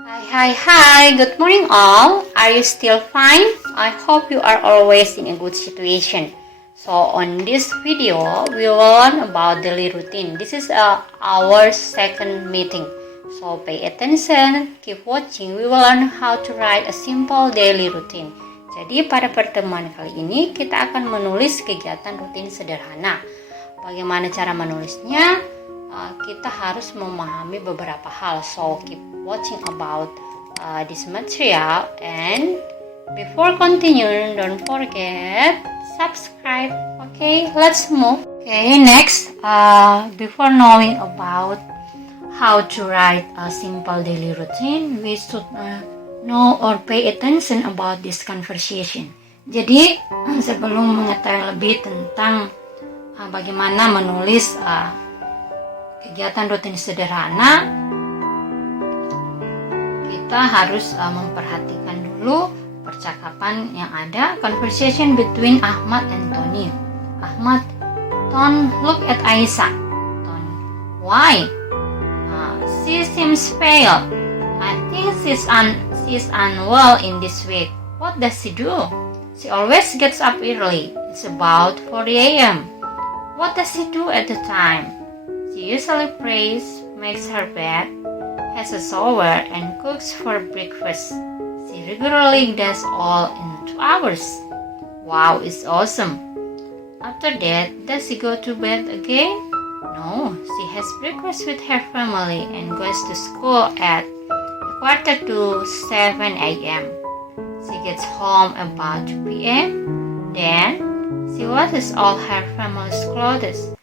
Hi, good morning all. Are you still fine? I hope you are always in a good situation. So on this video, we will learn about daily routine. This is our second meeting. So pay attention, keep watching. We will learn how to write a simple daily routine. Jadi pada pertemuan kali ini kita akan menulis kegiatan rutin sederhana. Bagaimana cara menulisnya? Kita harus memahami beberapa hal. So keep watching about this material, and before continuing, don't forget subscribe. Okay, let's move. Okay, next, before knowing about how to write a simple daily routine, we should know or pay attention about this conversation. Jadi sebelum mengetahui lebih tentang bagaimana menulis kegiatan rutin sederhana, kita harus memperhatikan dulu percakapan yang ada, conversation between Ahmad and Tony. Ahmad, Ton, look at Aisyah. Ton, why? She seems pale. I think she's unwell in this week. What does she do? She always gets up early. It's about 4 a.m. What does she do at the time? She usually prays, makes her bed, has a shower, and cooks for breakfast. She regularly does all in 2 hours. Wow, it's awesome. After that, does she go to bed again? No, she has breakfast with her family and goes to school at 6:45 a.m. She gets home about 2 p.m. Then, she washes all her family's clothes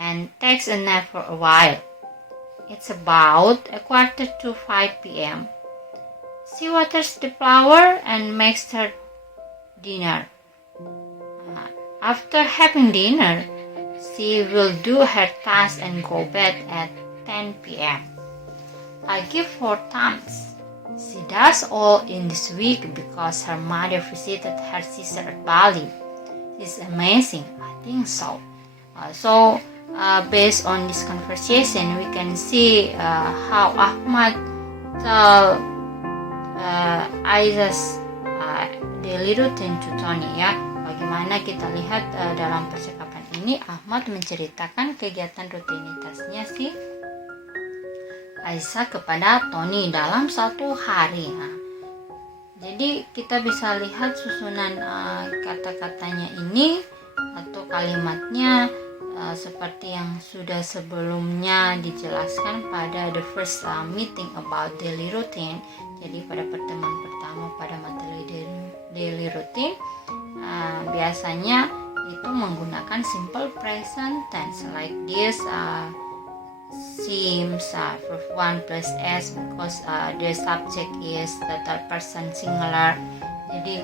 and takes a nap for a while. It's about 4:45 p.m. She waters the flower and makes her dinner. After having dinner, she will do her tasks and go bed at 10 p.m. I give 4 thumbs. She does all in this week because her mother visited her sister at Bali. It's amazing, I think so. Based on this conversation, we can see how Ahmad tell Aisyah's daily routine to Tony, ya. Bagaimana kita lihat dalam percakapan ini, Ahmad menceritakan kegiatan rutinitasnya si Aisyah kepada Tony dalam satu hari. Jadi kita bisa lihat susunan kata-katanya ini atau kalimatnya seperti yang sudah sebelumnya dijelaskan pada the first meeting about daily routine. Jadi pada pertemuan pertama pada materi daily routine, biasanya itu menggunakan simple present tense like this. Seems verb 1 plus s because the subject is the third person singular. Jadi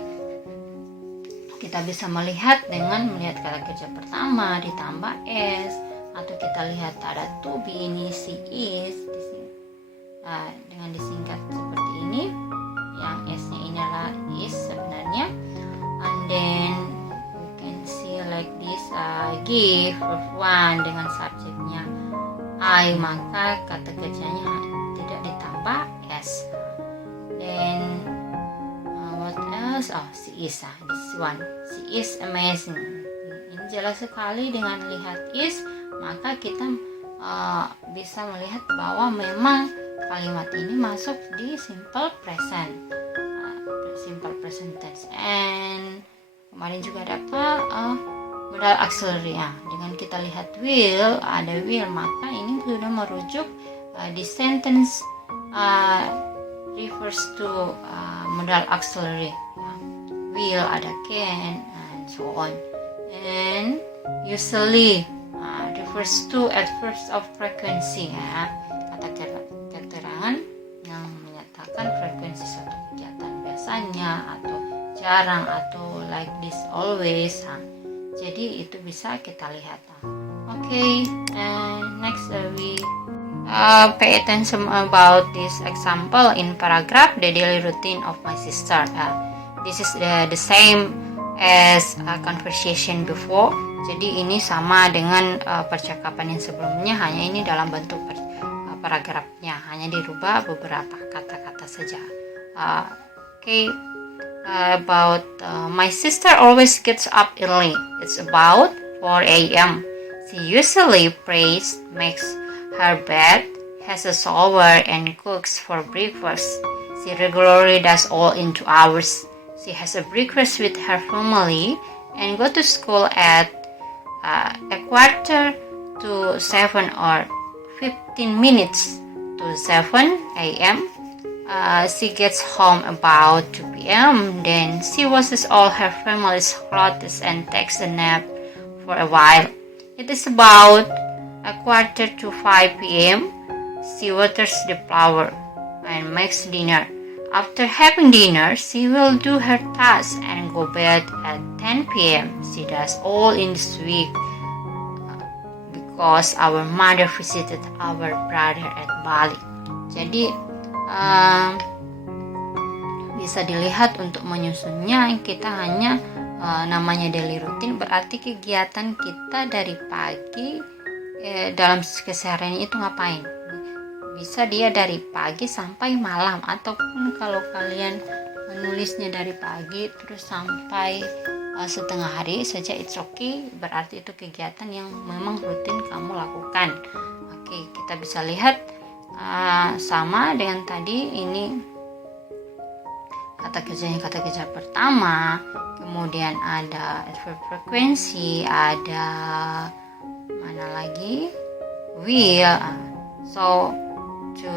kita bisa melihat dengan melihat kata kerja pertama ditambah s, atau kita lihat ada to be ini si is dengan disingkat seperti ini, yang s-nya ini adalah is sebenarnya, and then we can see like this give verb 1 dengan subjeknya I, maka kata kerjanya tidak ditambah s. Then what else? She is, this one. She is amazing. Ini jelas sekali dengan lihat is, maka kita bisa melihat bahwa memang kalimat ini masuk di simple present, simple present tense. And kemarin juga ada modal auxiliary. Dengan kita lihat will, ada will, maka ini sudah merujuk di sentence refers to modal auxiliary. Will, ada can, and so on. And usually refers to adverbs of frequency, kata keterangan yang menyatakan frekuensi suatu kegiatan, biasanya atau jarang atau like this always. Jadi itu bisa kita lihat. Okay, next we pay attention about this example in paragraph the daily routine of my sister. This is the same as conversation before. Jadi ini sama dengan percakapan yang sebelumnya, hanya ini dalam bentuk paragrafnya, hanya dirubah beberapa kata-kata saja. About my sister always gets up early. It's about 4 a.m. She usually prays, makes her bed, has a shower, and cooks for breakfast. She regularly does all in 2 hours. She has a breakfast with her family and go to school at a quarter to 7 or 15 minutes to 7 a.m. She gets home about 2 p.m. Then she washes all her family's clothes and takes a nap for a while. It is about a quarter to 5 p.m. She waters the flower and makes dinner. After having dinner, she will do her tasks and go bed at 10 p.m. She does all in this week because our mother visited our brother at Bali. Jadi bisa dilihat untuk menyusunnya kita hanya namanya daily routine, berarti kegiatan kita dari pagi dalam keseharian itu ngapain. Bisa dia dari pagi sampai malam, ataupun kalau kalian menulisnya dari pagi terus sampai setengah hari saja, it's okay, berarti itu kegiatan yang memang rutin kamu lakukan. Oke, kita bisa lihat sama dengan tadi, ini kata kerja pertama, kemudian ada adverb frekuensi, ada mana lagi, will. So to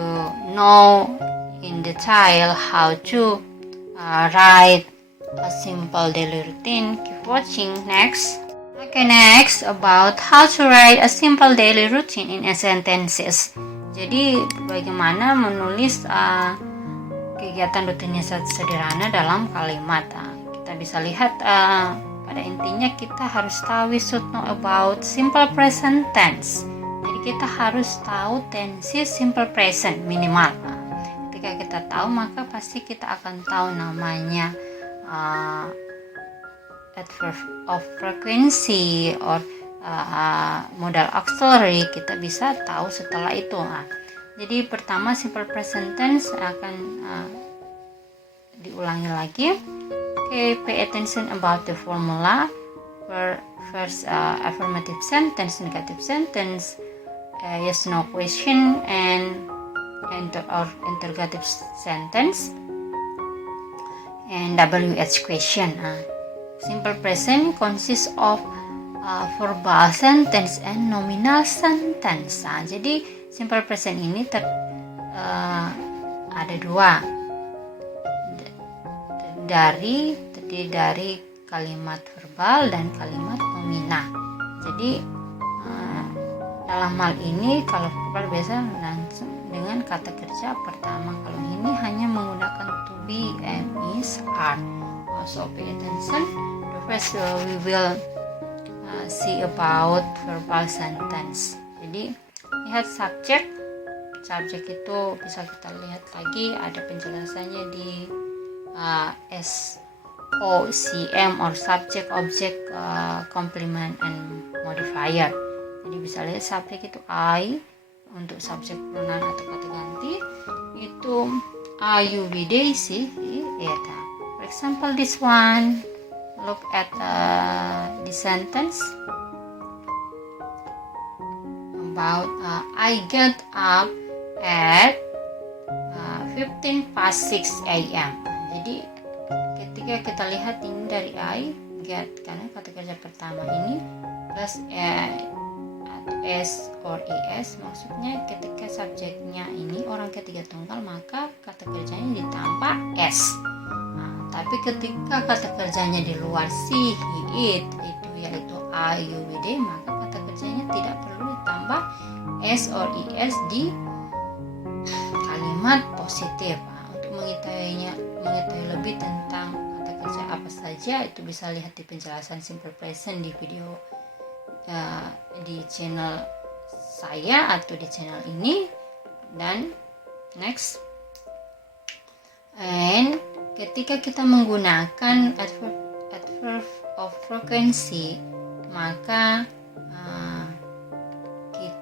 know in detail how to write a simple daily routine, keep watching. Next about how to write a simple daily routine in a sentences. Jadi bagaimana menulis kegiatan rutinnya sederhana dalam kalimat. Kita bisa lihat pada intinya kita harus tahu, we should know about simple present tense. Jadi kita harus tahu tensi simple present minimal. Ketika kita tahu, maka pasti kita akan tahu namanya adverb of frequency or modal auxiliary, kita bisa tahu setelah itu. Jadi pertama simple present tense akan diulangi lagi. Pay attention about the formula. First affirmative sentence, negative sentence, yes no question, and interrogative sentence, and WH question. Simple present consists of verbal sentence and nominal sentence. Jadi simple present ini ada dua, terdiri dari kalimat verbal dan kalimat nominal. Jadi dalam hal ini kalau verbal biasa langsung dengan kata kerja pertama, kalau ini hanya menggunakan to be, am, is, are. So pay attention. First we will see about verbal sentence. Jadi lihat subject itu bisa kita lihat lagi, ada penjelasannya di SOCM or subject object complement and modifier. Jadi bisa lihat subject itu I, untuk subjek pronoun atau kata ganti itu are you with Daisy, eta. For example, this one, look at the sentence about I get up at 15 past 6 a.m. Jadi ketika kita lihat ini dari I get, karena kata kerja pertama ini plus S or ES, maksudnya ketika subjeknya ini orang ketiga tunggal maka kata kerjanya ditambah S. Tapi ketika kata kerjanya di luar si, he, it, itu yaitu I, you, we, they, maka kata kerjanya tidak perlu ditambah S or ES di kalimat positif. Untuk mengetahui lebih tentang kata kerja apa saja, itu bisa lihat di penjelasan simple present di video di channel saya atau di channel ini. Dan next, and ketika kita menggunakan adverb of frequency, maka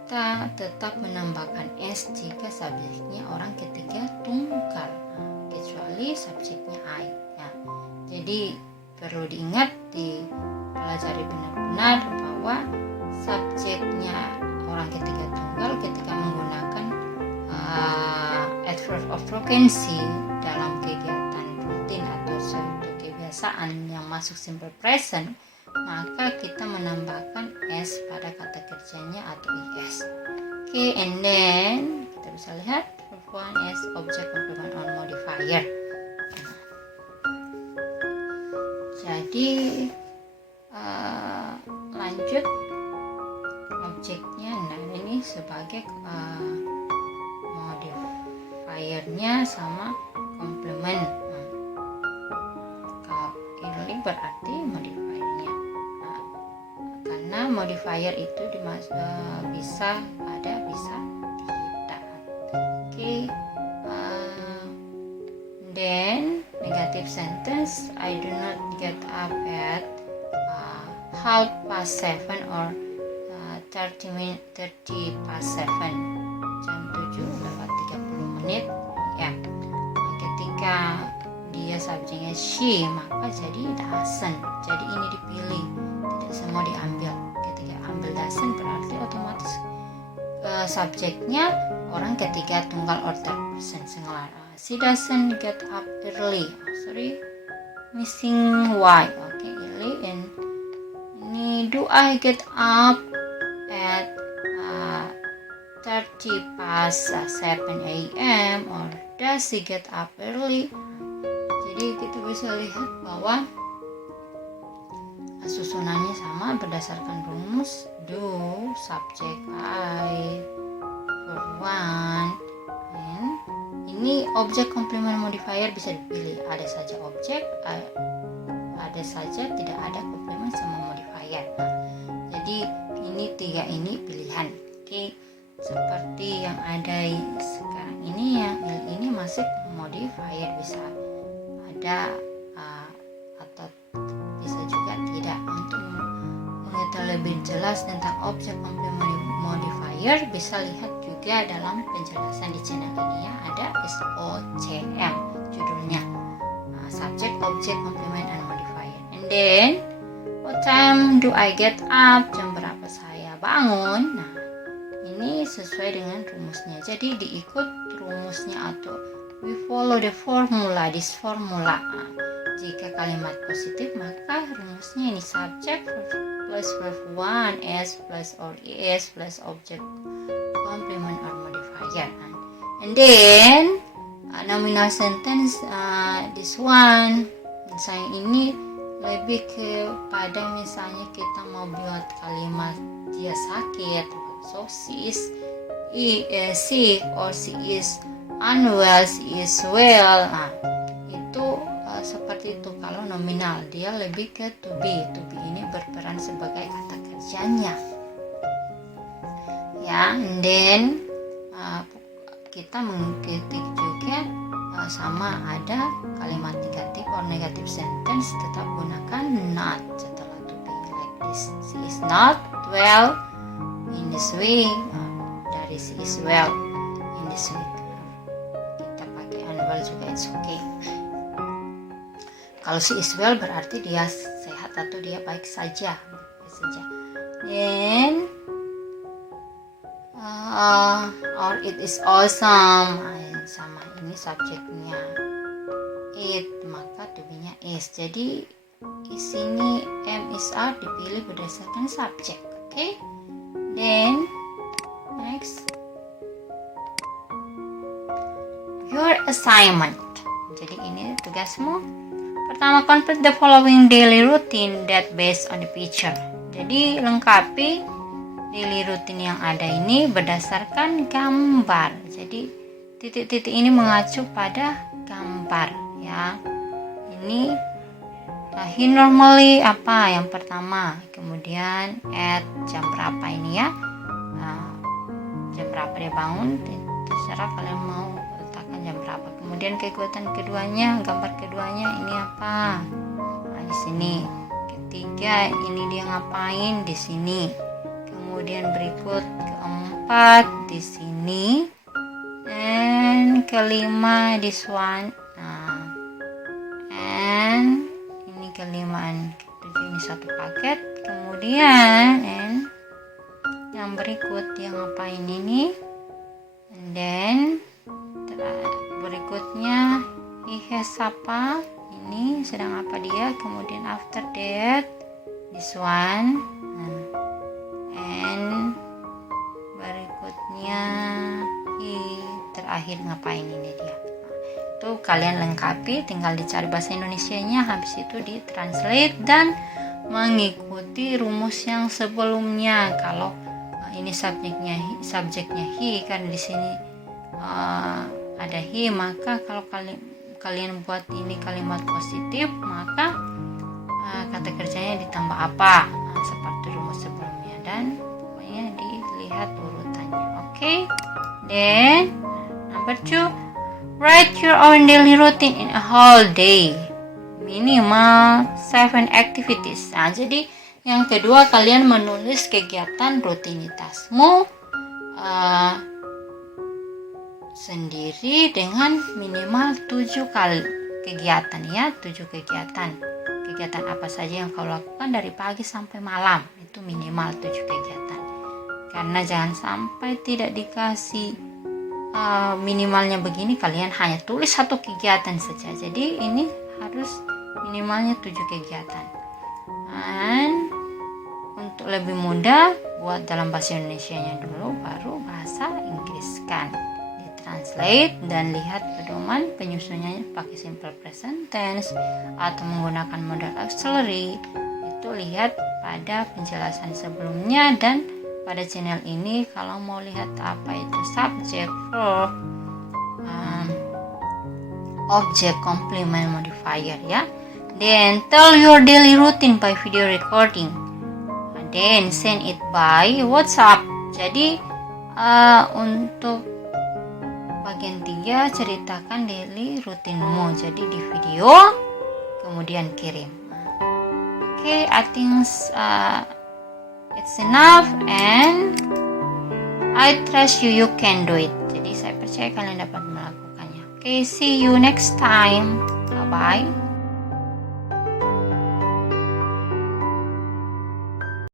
kita tetap menambahkan S jika subjeknya orang ketiga tunggal, kecuali subjeknya I. Ya. Jadi perlu diingat, dipelajari benar-benar bahwa subjeknya orang ketiga tunggal ketika menggunakan adverb of frequency dalam kegiatan rutin atau suatu kebiasaan yang masuk simple present, maka kita menambahkan S pada kata kerjanya atau IS. Oke, and then kita bisa lihat verb 1 as object complement or modifier. Jadi lanjut objeknya, nah ini sebagai modifiernya sama complement. Kalau early berarti modifiernya. Karena modifier itu bisa ada, bisa tidak. Oke, then negative sentence, I do not get up at 7:30 or 30:30, jam 7:30 ya. Ketika dia subjeknya she, maka jadi doesn't, jadi ini dipilih, tidak semua diambil. Ketika ambil doesn't berarti otomatis subjeknya orang ketiga tunggal or third person singular. She doesn't get up early. Missing Y. Okay, early. And ini, do I get up at 7:30 a.m. or does he get up early? Jadi kita bisa lihat bahwa susunannya sama berdasarkan rumus do, subject I, verb 1, and ini objek complement modifier bisa dipilih, ada saja objek, ada saja tidak ada complement sama modifier. Jadi ini tiga ini pilihan. Oke, seperti yang ada sekarang ini, yang ini masih modifier, bisa ada atau bisa juga tidak. Untuk mengetahui lebih jelas tentang objek complement modifier bisa lihat juga dalam penjelasan di channel ini ya, ada SOCM judulnya, subject, object, complement, and modifier. And then what time do I get up? Jam berapa saya bangun? Nah, ini sesuai dengan rumusnya. Jadi diikut rumusnya atau we follow the formula, this formula. Jika kalimat positif maka rumusnya ini subject plus verb 1 S plus or ES plus object complement or modifier. And then nominal sentence, this one, misalnya ini lebih kepada misalnya kita mau buat kalimat dia sakit, so she is sick or she is unwell, she is well. Nah, itu seperti itu. Kalau nominal dia lebih ke to be ini berperan sebagai kata kerjanya ya. And then kita mengkritik juga sama ada kalimat negatif or negative sentence, tetap gunakan not setelah to be, like this, she is not well in this week, dari she is well in this week. Kita pakai unwell juga, it's okay. Kalau she is well berarti dia sehat atau dia baik saja. Then or it is awesome, sama ini subjeknya it, maka to be-nya is. Jadi di sini M is R dipilih berdasarkan subjek. Okay? Then next, your assignment. Jadi ini tugasmu. Pertama, complete the following daily routine that based on the picture. Jadi lengkapi daily routine yang ada ini berdasarkan gambar. Jadi titik-titik ini mengacu pada gambar ya. Ini he normally apa yang pertama, kemudian at jam berapa ini ya, jam berapa dia bangun, terserah kalian mau letakkan jam berapa. Kemudian kegiatan keduanya, gambar keduanya ini apa, di sini. Ketiga ini dia ngapain di sini. Kemudian berikut keempat di sini, and kelima this one, and ini kelimaan, ini satu paket. Kemudian and yang berikut dia ngapain ini, and then berikutnya he has apa, ini sedang apa dia. Kemudian after that this one, and berikutnya he terakhir ngapain ini dia. Itu kalian lengkapi, tinggal dicari bahasa Indonesianya, habis itu ditranslate dan mengikuti rumus yang sebelumnya. Kalau ini subjeknya he, kan di sini ada he, maka kalau kalian buat ini kalimat positif, maka kata kerjanya ditambah apa, seperti rumus sebelumnya, dan pokoknya dilihat urutannya. Oke. Then number 2, write your own daily routine in a whole day, minimal 7 activities. Nah, jadi yang kedua, kalian menulis kegiatan rutinitasmu sendiri dengan minimal 7 kali kegiatan, ya, 7 kegiatan. Kegiatan apa saja yang kau lakukan dari pagi sampai malam, itu minimal 7 kegiatan. Karena jangan sampai tidak dikasih minimalnya begini, kalian hanya tulis 1 kegiatan saja. Jadi ini harus minimalnya 7 kegiatan. Dan untuk lebih mudah, buat dalam bahasa Indonesianya dulu, baru bahasa Inggris kan. Translate dan lihat pedoman penyusunannya pakai simple present tense atau menggunakan modal auxiliary. Itu lihat pada penjelasan sebelumnya, dan pada channel ini kalau mau lihat apa itu subject, verb, object, complement, modifier, ya. Then tell your daily routine by video recording. Then send it by WhatsApp. Jadi untuk bagian 3, ceritakan daily rutinmu, jadi di video kemudian kirim. Oke, I think it's enough, and I trust you can do it. Jadi saya percaya kalian dapat melakukannya. Oke, see you next time. Bye bye.